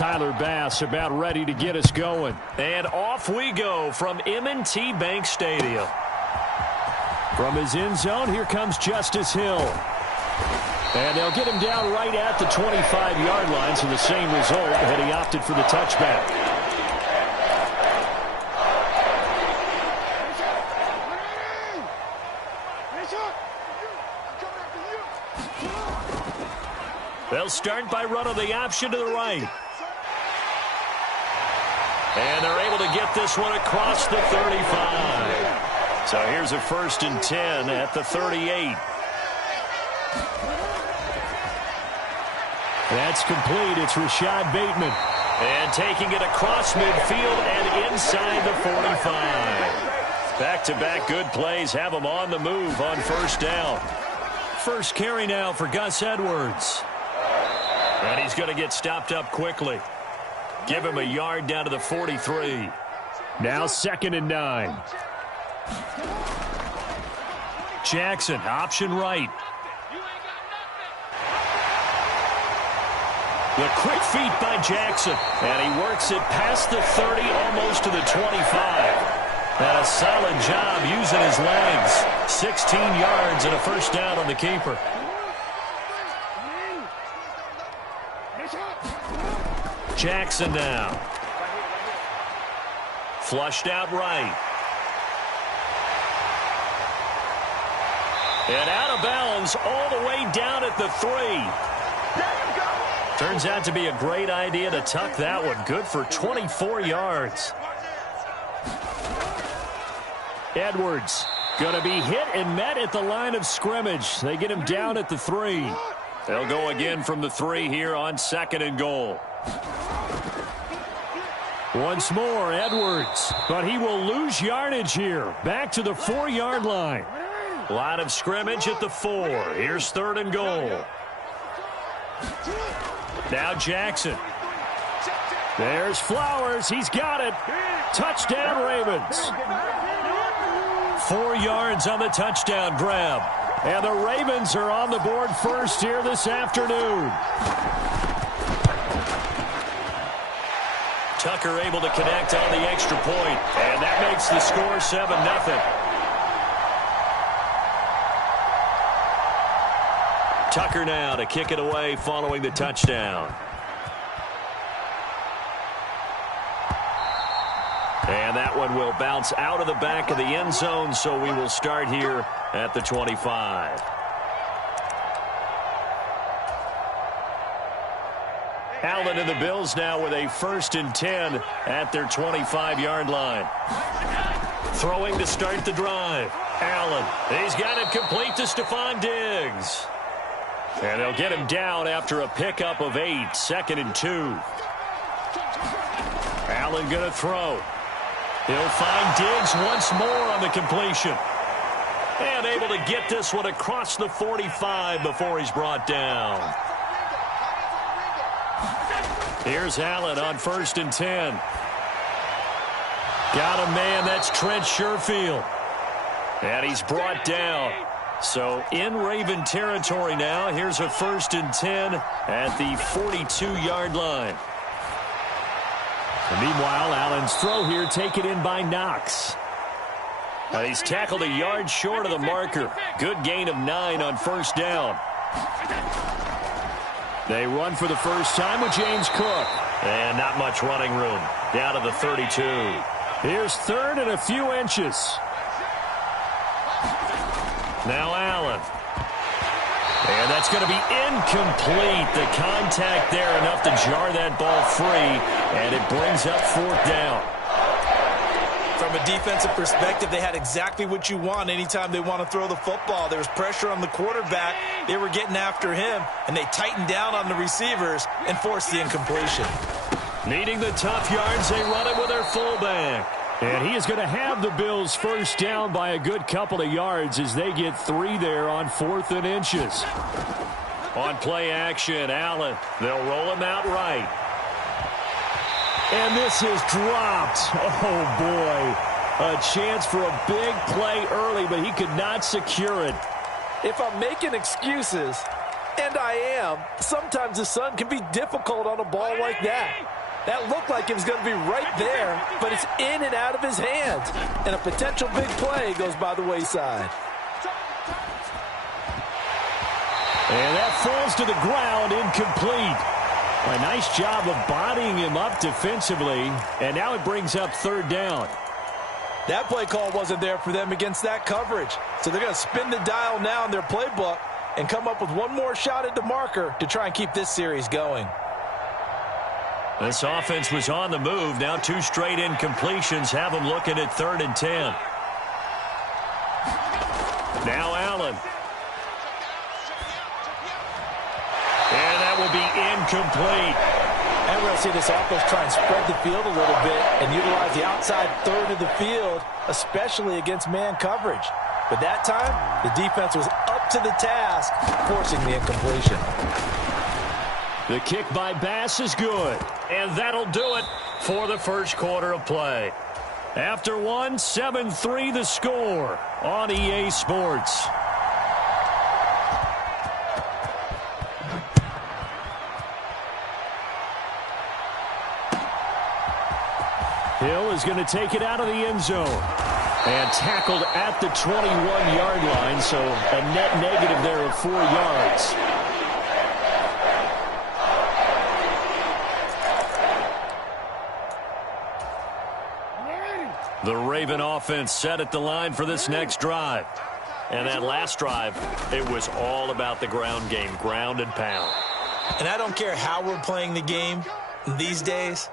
Tyler Bass about ready to get us going. And off we go from M&T Bank Stadium. From his end zone, here comes Justice Hill. And they'll get him down right at the 25-yard line, so the same result, but he opted for the touchback. They'll start by running the option to the right. And they're able to get this one across the 35. So here's a 1st and 10 at the 38. That's complete. It's Rashad Bateman. And taking it across midfield and inside the 45. Back-to-back good plays have him on the move on 1st down. First carry now for Gus Edwards. And he's going to get stopped up quickly. Give him a yard down to the 43. Now 2nd and 9. Jackson, option right. The quick feet by Jackson. And he works it past the 30, almost to the 25. And a solid job using his legs. 16 yards and a 1st down on the keeper. Jackson now. Flushed out right. And out of bounds all the way down at the 3. Turns out to be a great idea to tuck that one. Good for 24 yards. Edwards going to be hit and met at the line of scrimmage. They get him down at the 3. They'll go again from the 3 here on 2nd and goal. Once more, Edwards. But he will lose yardage here. Back to the 4-yard line. Line of scrimmage at the 4. Here's 3rd and goal. Now Jackson. There's Flowers. He's got it. Touchdown, Ravens. 4 yards on the touchdown grab. And the Ravens are on the board first here this afternoon. Tucker able to connect on the extra point. And that makes the score 7-0. Tucker now to kick it away following the touchdown. And that one will bounce out of the back of the end zone, so we will start here at the 25. Allen and the Bills now with a 1st and 10 at their 25-yard line. Throwing to start the drive. Allen, he's got it complete to Stephon Diggs. And they'll get him down after a pickup of 8, 2nd and 2. Allen going to throw. He'll find Diggs once more on the completion. And able to get this one across the 45 before he's brought down. Here's Allen on 1st and 10. Got a man, that's Trent Sherfield. And he's brought down. So in Raven territory now. Here's a 1st and 10 at the 42-yard line. And meanwhile, Allen's throw here taken in by Knox. And he's tackled a yard short of the marker. Good gain of 9 on 1st down. They run for the first time with James Cook. And not much running room. Down to the 32. Here's 3rd and a few inches. Now Allen. And that's going to be incomplete. The contact there enough to jar that ball free. And it brings up 4th down. From a defensive perspective, they had exactly what you want anytime they want to throw the football. There was pressure on the quarterback. They were getting after him, and they tightened down on the receivers and forced the incompletion. Needing the tough yards, they run it with their fullback. And he is going to have the Bills first down by a good couple of yards as they get 3 there on 4th and inches. On play action, Allen. They'll roll him out right. And this is dropped. Oh, boy. A chance for a big play early, but he could not secure it. If I'm making excuses, And I am. Sometimes the sun can be difficult on a ball like that. That looked like it was going to be right there, but it's in and out of his hands. And a potential big play goes by the wayside. And that falls to the ground, incomplete. A nice job of bodying him up defensively, and now it brings up third down. That play call wasn't there for them against that coverage. So they're going to spin the dial now in their playbook and come up with one more shot at the marker to try and keep this series going. This offense was on the move. Now 2 straight incompletions have them looking at 3rd and 10. Now Allen. And that will be incomplete. And we're going to see this offense try and spread the field a little bit and utilize the outside third of the field, especially against man coverage. But that time, the defense was up to the task, forcing the incompletion. The kick by Bass is good. And that'll do it for the first quarter of play. After one, 7-3 the score on EA Sports. Hill is going to take it out of the end zone. And tackled at the 21-yard line, so a net negative there of 4 yards. The Raven offense set at the line for this next drive. And that last drive, it was all about the ground game, ground and pound. And I don't care how we're playing the game these days,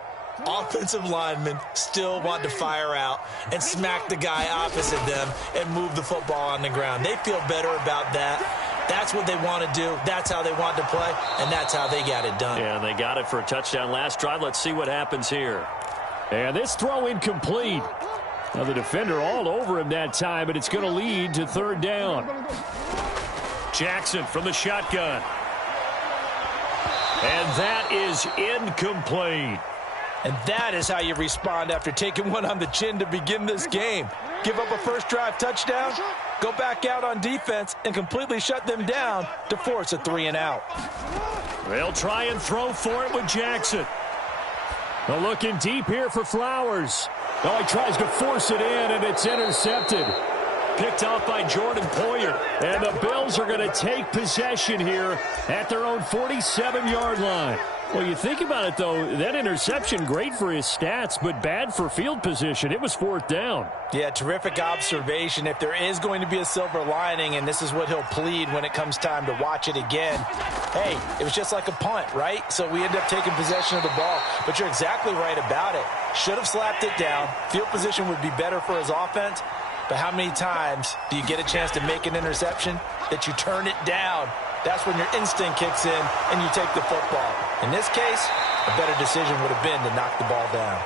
offensive linemen still want to fire out and smack the guy opposite them and move the football on the ground. They feel better about that. That's what they want to do. That's how they want to play, and that's how they got it done. Yeah, and they got it for a touchdown last drive. Let's see what happens here. And this throw incomplete. Now the defender all over him that time, but it's going to lead to 3rd down. Jackson from the shotgun. And that is incomplete. And that is how you respond after taking one on the chin to begin this game. Give up a first drive touchdown, go back out on defense, and completely shut them down to force a 3-and-out. They'll try and throw for it with Jackson. They're looking deep here for Flowers. Oh, he tries to force it in, and it's intercepted. Picked off by Jordan Poyer. And the Bills are going to take possession here at their own 47-yard line. Well, you think about it, though, that interception, great for his stats, but bad for field position. It was 4th down. Yeah, terrific observation. If there is going to be a silver lining, and this is what he'll plead when it comes time to watch it again, hey, it was just like a punt, right? So we end up taking possession of the ball. But you're exactly right about it. Should have slapped it down. Field position would be better for his offense. But how many times do you get a chance to make an interception that you turn it down? That's when your instinct kicks in and you take the football. In this case, a better decision would have been to knock the ball down.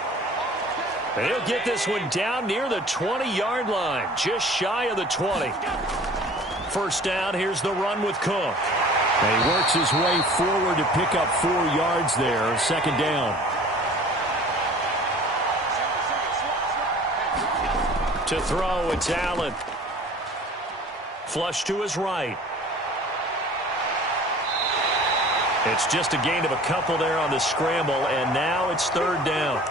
And he'll get this one down near the 20-yard line, just shy of the 20. First down, here's the run with Cook. And he works his way forward to pick up 4 yards there, 2nd down. To throw, it's Allen. Flush to his right. It's just a gain of a couple there on the scramble, and now it's 3rd down.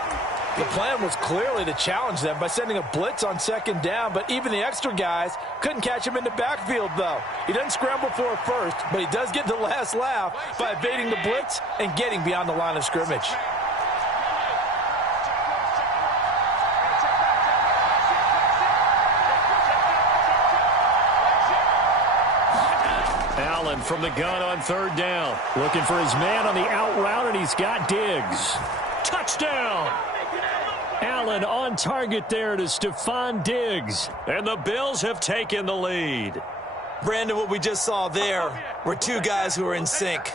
The plan was clearly to challenge them by sending a blitz on 2nd down, but even the extra guys couldn't catch him in the backfield, though. He doesn't scramble for it first, but he does get the last laugh by evading the blitz and getting beyond the line of scrimmage. Allen from the gun on 3rd down. Looking for his man on the out route, and he's got Diggs. Touchdown! Allen on target there to Stephon Diggs. And the Bills have taken the lead. Brandon, what we just saw there were 2 guys who are in sync.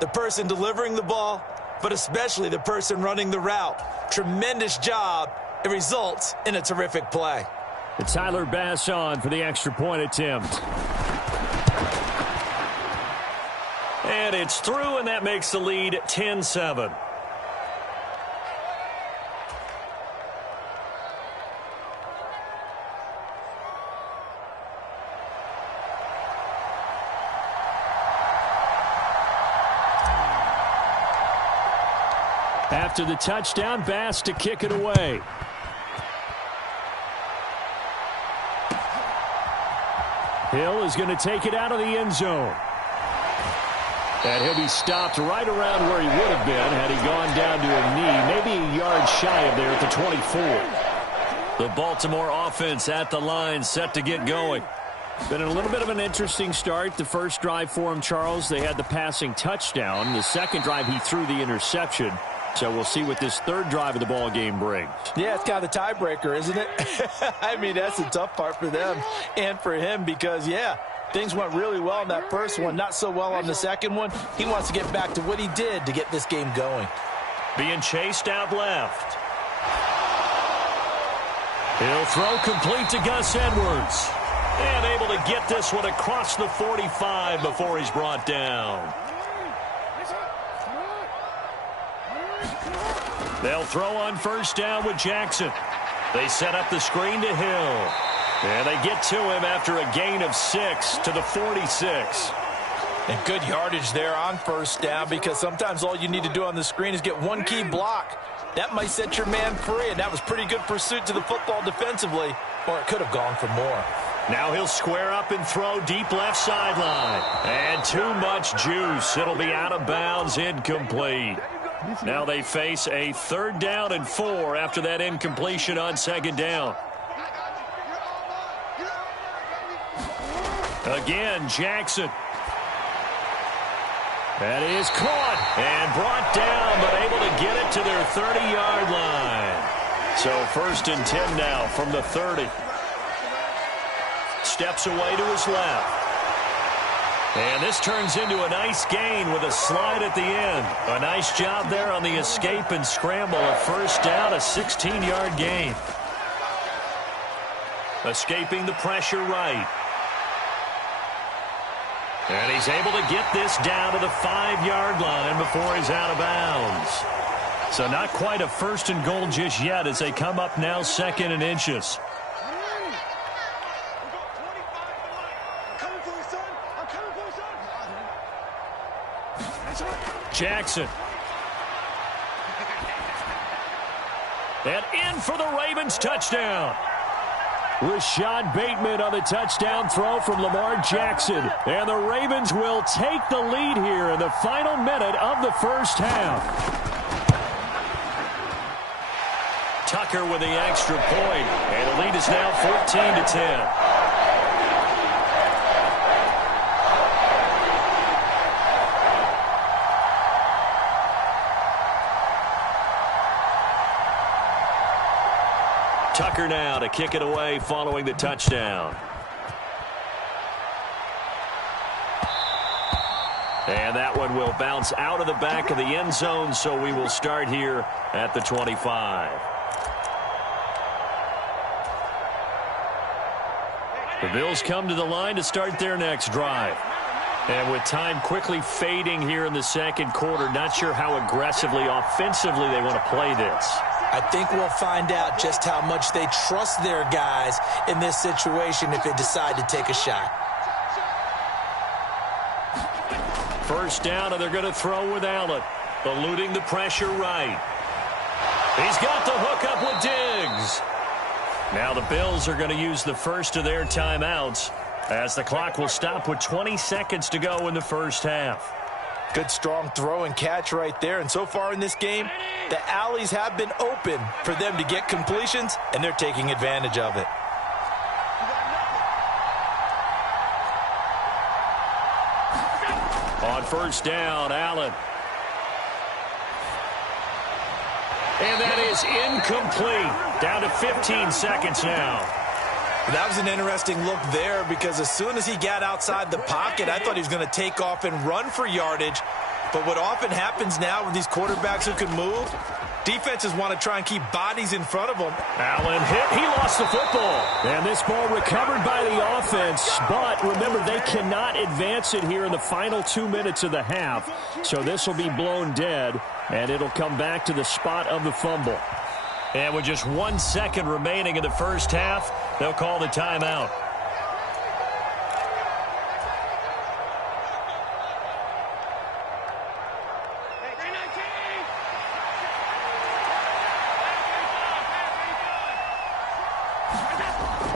The person delivering the ball, but especially the person running the route. Tremendous job. It results in a terrific play. It's Tyler Bass on for the extra point attempt. And it's through, and that makes the lead 10-7. After the touchdown, Bass to kick it away. Hill is going to take it out of the end zone. And he'll be stopped right around where he would have been had he gone down to a knee, maybe a yard shy of there at the 24. The Baltimore offense at the line, set to get going. Been a little bit of an interesting start. The first drive for him, Charles, they had the passing touchdown. The second drive, he threw the interception. So we'll see what this third drive of the ball game brings. Yeah, it's kind of the tiebreaker, isn't it? I mean, that's the tough part for them and for him because, yeah, things went really well in that first one, not so well on the second one. He wants to get back to what he did to get this game going. Being chased out left. He'll throw complete to Gus Edwards. And able to get this one across the 45 before he's brought down. They'll throw on first down with Jackson. They set up the screen to Hill. And they get to him after a gain of 6 to the 46. And good yardage there on first down because sometimes all you need to do on the screen is get one key block. That might set your man free, and that was pretty good pursuit to the football defensively, or it could have gone for more. Now he'll square up and throw deep left sideline. And too much juice. It'll be out of bounds, incomplete. Now they face a 3rd down and 4 after that incompletion on 2nd down. Again, Jackson. That is caught and brought down, but able to get it to their 30-yard line. So 1st and 10 now from the 30. Steps away to his left. And this turns into a nice gain with a slide at the end. A nice job there on the escape and scramble. A 1st down, a 16-yard gain. Escaping the pressure right. And he's able to get this down to the 5-yard line before he's out of bounds. So not quite a 1st and goal just yet as they come up now 2nd and inches. Jackson. And in for the Ravens touchdown. Rashad Bateman on the touchdown throw from Lamar Jackson. And the Ravens will take the lead here in the final minute of the first half. Tucker with the extra point. And the lead is now 14-10. Tucker now to kick it away following the touchdown. And that one will bounce out of the back of the end zone, so we will start here at the 25. The Bills come to the line to start their next drive. And with time quickly fading here in the second quarter, not sure how aggressively, offensively they want to play this. I think we'll find out just how much they trust their guys in this situation if they decide to take a shot. First down, and they're going to throw with Allen. Eluding the pressure right. He's got the hook up with Diggs. Now the Bills are going to use the first of their timeouts as the clock will stop with 20 seconds to go in the first half. Good strong throw and catch right there. And so far in this game, the alleys have been open for them to get completions, and they're taking advantage of it. On first down, Allen. And that is incomplete. Down to 15 seconds now. That was an interesting look there because as soon as he got outside the pocket, I thought he was going to take off and run for yardage. But what often happens now with these quarterbacks who can move, defenses want to try and keep bodies in front of them. Allen hit. He lost the football. And this ball recovered by the offense. But remember, they cannot advance it here in the final 2 minutes of the half. So this will be blown dead, and it'll come back to the spot of the fumble. And with just 1 second remaining in the first half, they'll call the timeout.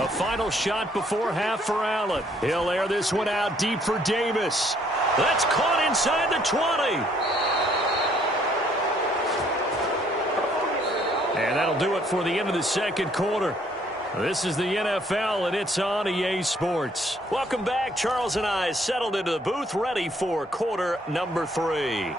A final shot before half for Allen. He'll air this one out deep for Davis. That's caught inside the 20. And that'll do it for the end of the second quarter. This is the NFL, and it's on EA Sports. Welcome back. Charles and I settled into the booth, ready for quarter number 3.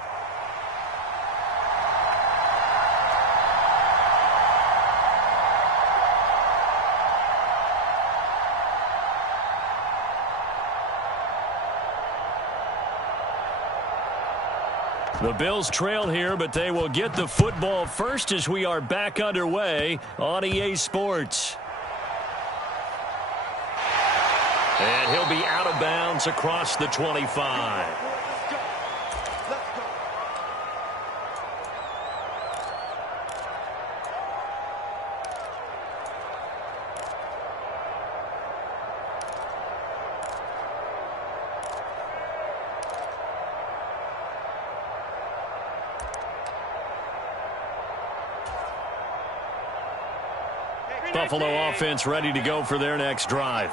The Bills trail here, but they will get the football first as we are back underway on EA Sports. And he'll be out of bounds across the 25. Buffalo offense ready to go for their next drive.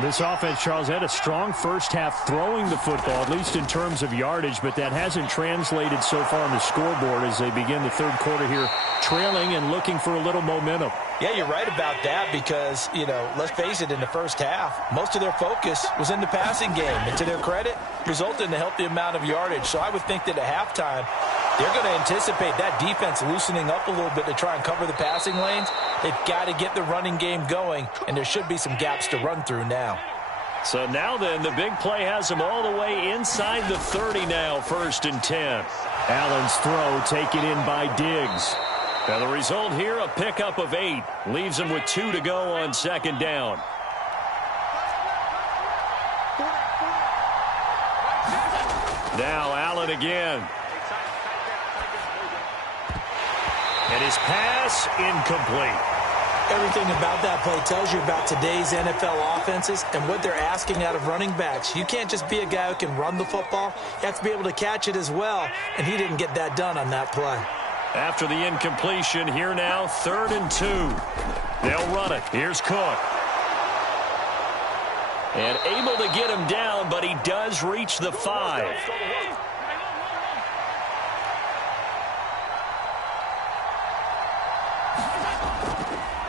This offense, Charles, had a strong first half throwing the football, at least in terms of yardage, but that hasn't translated so far on the scoreboard as they begin the third quarter here, trailing and looking for a little momentum. Yeah, you're right about that because, let's face it, in the first half, most of their focus was in the passing game. And to their credit, resulted in a healthy amount of yardage. So I would think that at halftime, they're going to anticipate that defense loosening up a little bit to try and cover the passing lanes. They've got to get the running game going, and there should be some gaps to run through now. So now then, the big play has them all the way inside the 30 now, 1st and 10. Allen's throw taken in by Diggs. Now the result here, a pickup of 8. Leaves them with 2 to go on 2nd down. Now Allen again. And his pass incomplete. Everything about that play tells you about today's NFL offenses and what they're asking out of running backs. You can't just be a guy who can run the football. You have to be able to catch it as well, and he didn't get that done on that play. After the incompletion, here now, 3rd and 2. They'll run it. Here's Cook. And able to get him down, but he does reach the 5.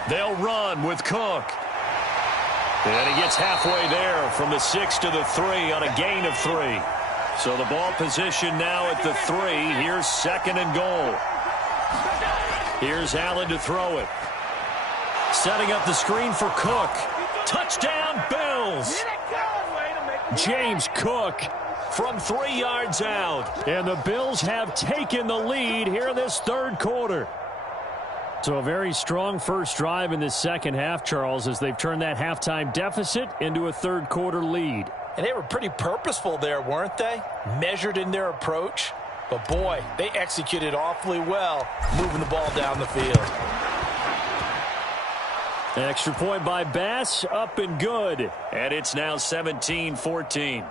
They'll run with Cook. And he gets halfway there from the 6 to the 3 on a gain of 3. So the ball position now at the 3. Here's 2nd and goal. Here's Allen to throw it. Setting up the screen for Cook. Touchdown, Bills. James Cook from 3 yards out. And the Bills have taken the lead here in this third quarter. So a very strong first drive in this second half, Charles, as they've turned that halftime deficit into a third quarter lead. And they were pretty purposeful there, weren't they? Measured in their approach. But, boy, they executed awfully well, moving the ball down the field. An extra point by Bass, up and good. And it's now 17-14.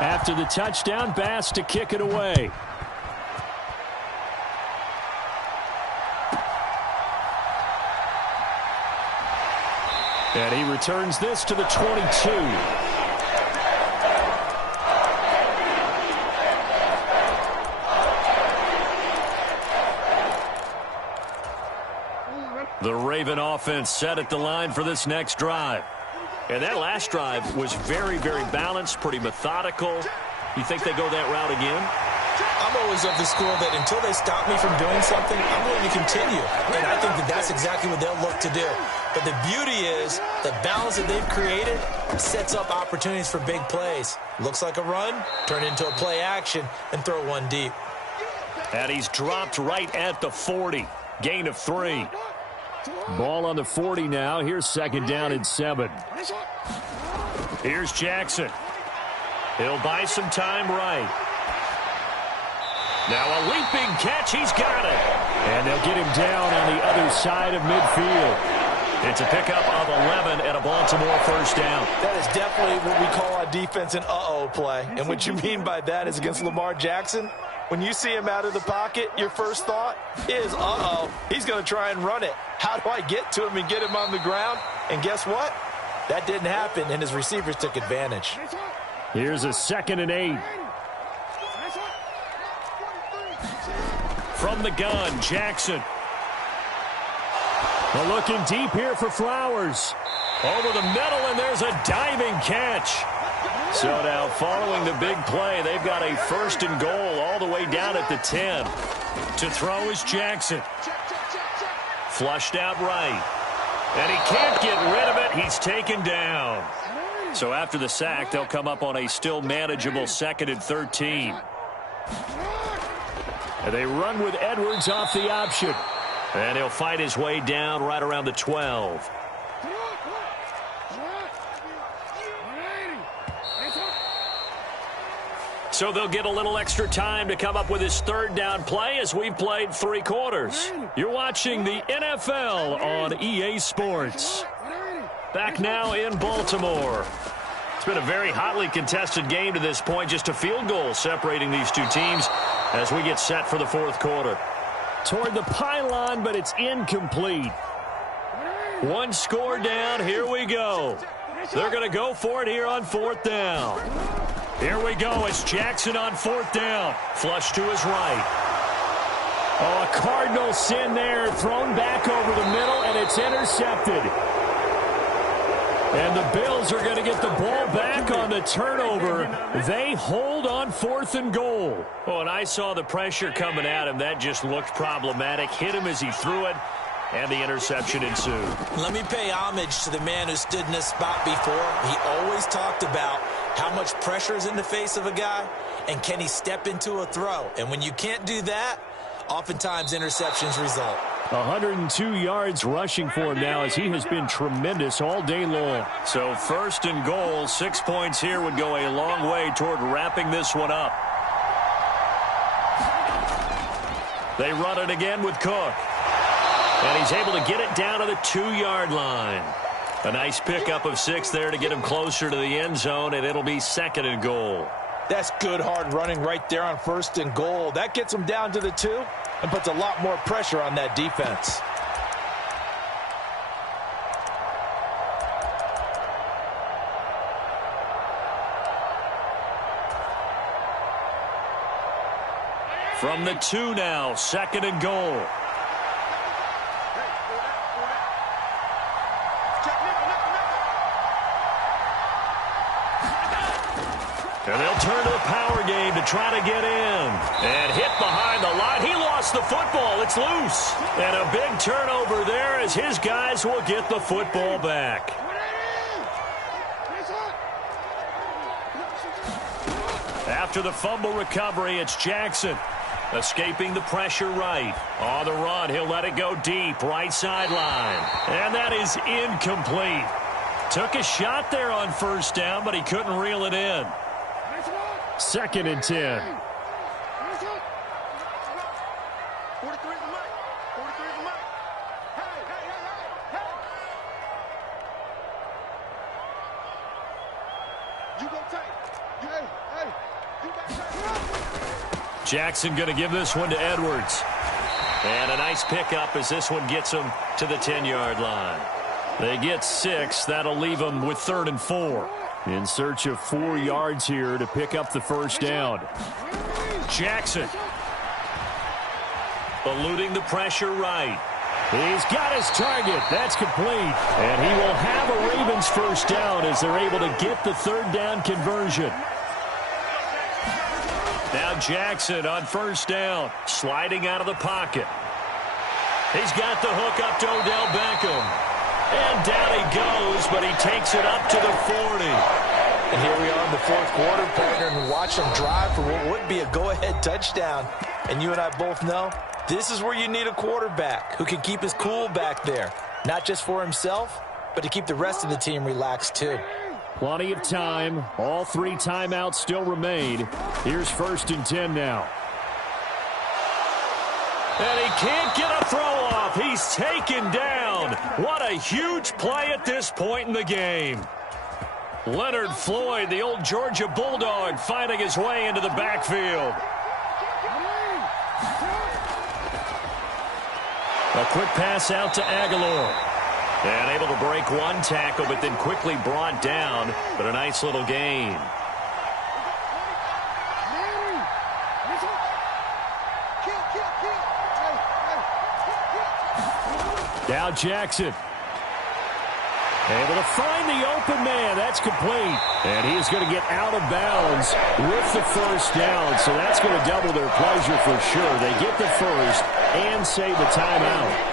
After the touchdown, Bass to kick it away. And he returns this to the 22. The Raven offense set at the line for this next drive. And that last drive was very, very balanced, pretty methodical. You think they go that route again? I'm always of the school that until they stop me from doing something, I'm going to continue. And I think that that's exactly what they'll look to do. But the beauty is the balance that they've created sets up opportunities for big plays. Looks like a run, turn into a play action, and throw one deep. And he's dropped right at the 40. Gain of 3. Ball on the 40 now. Here's 2nd down and 7. Here's Jackson. He'll buy some time right. Now a leaping catch. He's got it. And they'll get him down on the other side of midfield. It's a pickup of 11 and a Baltimore first down. That is definitely what we call on defense an uh-oh play. And what you mean by that is against Lamar Jackson, when you see him out of the pocket, your first thought is, uh-oh, he's going to try and run it. How do I get to him and get him on the ground? And guess what? That didn't happen, and his receivers took advantage. Here's a 2nd and 8. From the gun, Jackson. Well, looking deep here for Flowers. Over the middle, and there's a diving catch. So now, following the big play, they've got a 1st and goal all the way down at the 10. To throw is Jackson. Flushed out right. And he can't get rid of it. He's taken down. So after the sack, they'll come up on a still manageable 2nd and 13. And they run with Edwards off the option. And he'll fight his way down right around the 12. So they'll get a little extra time to come up with his 3rd down play as we've played 3 quarters. You're watching the NFL on EA Sports. Back now in Baltimore. It's been a very hotly contested game to this point. Just a field goal separating these two teams as we get set for the 4th quarter. Toward the pylon, but it's incomplete. 1 score down. Here we go. They're going to go for it here on 4th down. Here we go. It's Jackson on 4th down. Flush to his right. Oh, a cardinal sin there. Thrown back over the middle, and it's intercepted. And the Bills are going to get the ball back on the turnover. They hold on 4th and goal. Oh, and I saw the pressure coming at him. That just looked problematic. Hit him as he threw it, and the interception ensued. Let me pay homage to the man who stood in this spot before. He always talked about how much pressure is in the face of a guy, and can he step into a throw? And when you can't do that, oftentimes interceptions result. 102 yards rushing for him now as he has been tremendous all day long. So 1st and goal, 6 points here would go a long way toward wrapping this one up. They run it again with Cook. And he's able to get it down to the 2-yard line. A nice pickup of 6 there to get him closer to the end zone, and it'll be 2nd and goal. That's good hard running right there on 1st and goal. That gets him down to the 2 and puts a lot more pressure on that defense. From the 2 now, 2nd and goal. And they'll turn to the power game to try to get in. And hit behind the line. He lost the football. It's loose. And a big turnover there as his guys will get the football back. After the fumble recovery, it's Jackson. Escaping the pressure right. On the run, he'll let it go deep. Right sideline. And that is incomplete. Took a shot there on 1st down, but he couldn't reel it in. 2nd and 10. Jackson going to give this one to Edwards. And a nice pickup as this one gets him to the 10-yard line. They get 6. That'll leave them with 3rd and 4. In search of 4 yards here to pick up the 1st down. Jackson. Eluding the pressure right. He's got his target. That's complete. And he will have a Ravens 1st down as they're able to get the 3rd down conversion. Now Jackson on 1st down. Sliding out of the pocket. He's got the hook up to Odell Beckham. And down he goes, but he takes it up to the 40. And here we are in the 4th quarter, partner, and watch him drive for what would be a go-ahead touchdown. And you and I both know this is where you need a quarterback who can keep his cool back there. Not just for himself, but to keep the rest of the team relaxed too. Plenty of time. All 3 timeouts still remain. Here's 1st and 10 now. And he can't get a throw off. He's taken down. down. What a huge play at this point in the game. Leonard Floyd, the old Georgia Bulldog, finding his way into the backfield. A quick pass out to Aguilar. And able to break one tackle, but then quickly brought down. But a nice little gain. Now Jackson. Able to find the open man. That's complete. And he is going to get out of bounds with the first down. So that's going to double their pleasure for sure. They get the first and save the timeout.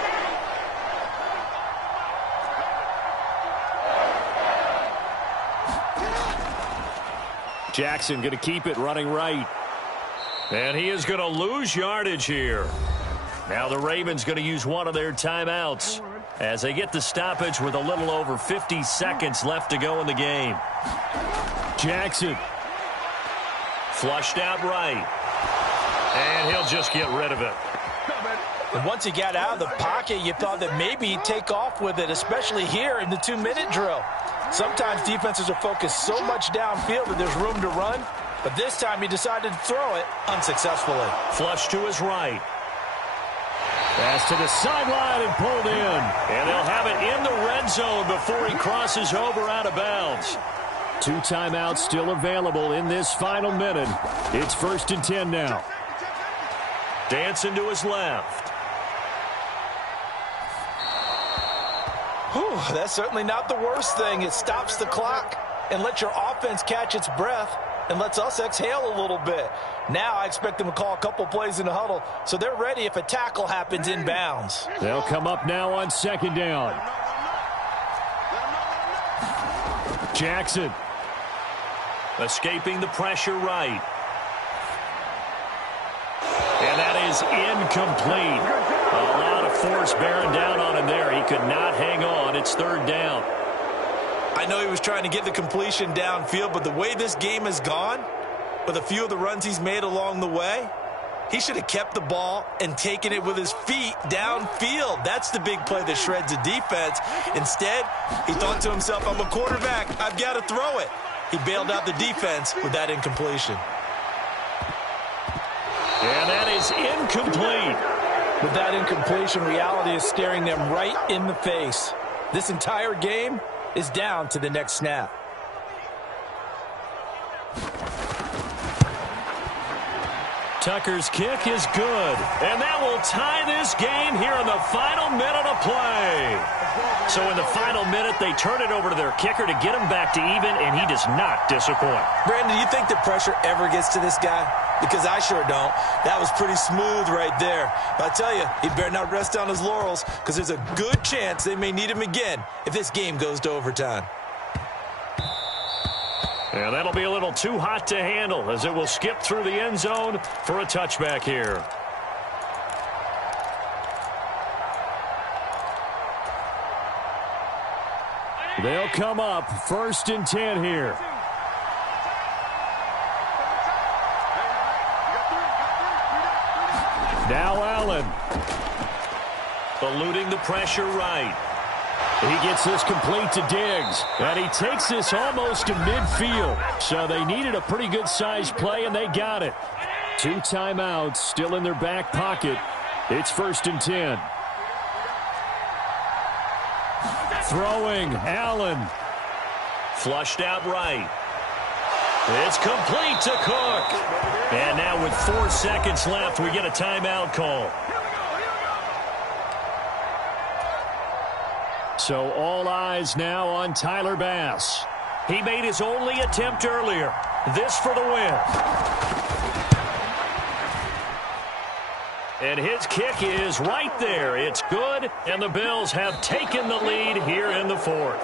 Jackson going to keep it running right. And he is going to lose yardage here. Now the Ravens going to use one of their timeouts as they get the stoppage with a little over 50 seconds left to go in the game. Jackson. Flushed out right. And he'll just get rid of it. And once he got out of the pocket, you thought that maybe he'd take off with it, especially here in the 2-minute drill. Sometimes defenses are focused so much downfield that there's room to run, but this time he decided to throw it unsuccessfully. Flush to his right. Pass to the sideline and pulled in. And they'll have it in the red zone before he crosses over out of bounds. 2 timeouts still available in this final minute. It's 1st and 10 now. Dancing to his left. Whew, that's certainly not the worst thing. It stops the clock and lets your offense catch its breath and lets us exhale a little bit. Now I expect them to call a couple plays in the huddle, so they're ready if a tackle happens in bounds. They'll come up now on 2nd down. Jackson. Escaping the pressure right. And that is incomplete. A lot of force bearing down on him there. He could not hang on. It's 3rd down. I know he was trying to get the completion downfield, but the way this game has gone, with a few of the runs he's made along the way, he should have kept the ball and taken it with his feet downfield. That's the big play that shreds a defense. Instead, he thought to himself, I'm a quarterback. I've got to throw it. He bailed out the defense with that incompletion. And that is incomplete. With that incompletion, reality is staring them right in the face. This entire game is down to the next snap. Tucker's kick is good. And that will tie this game here in the final minute of play. So in the final minute, they turn it over to their kicker to get him back to even, and he does not disappoint. Brandon, do you think the pressure ever gets to this guy? Because I sure don't. That was pretty smooth right there. But I tell you, he better not rest on his laurels, because there's a good chance they may need him again if this game goes to overtime. And that'll be a little too hot to handle as it will skip through the end zone for a touchback here. They'll come up 1st and 10 here. Now Allen. Eluding the pressure right. He gets this complete to Diggs, and he takes this almost to midfield. So they needed a pretty good-sized play, and they got it. 2 timeouts still in their back pocket. It's 1st and 10. Throwing, Allen. Flushed out right. It's complete to Cook. And now with 4 seconds left, we get a timeout call. So all eyes now on Tyler Bass. He made his only attempt earlier. This for the win. And his kick is right there. It's good, and the Bills have taken the lead here in the 4th.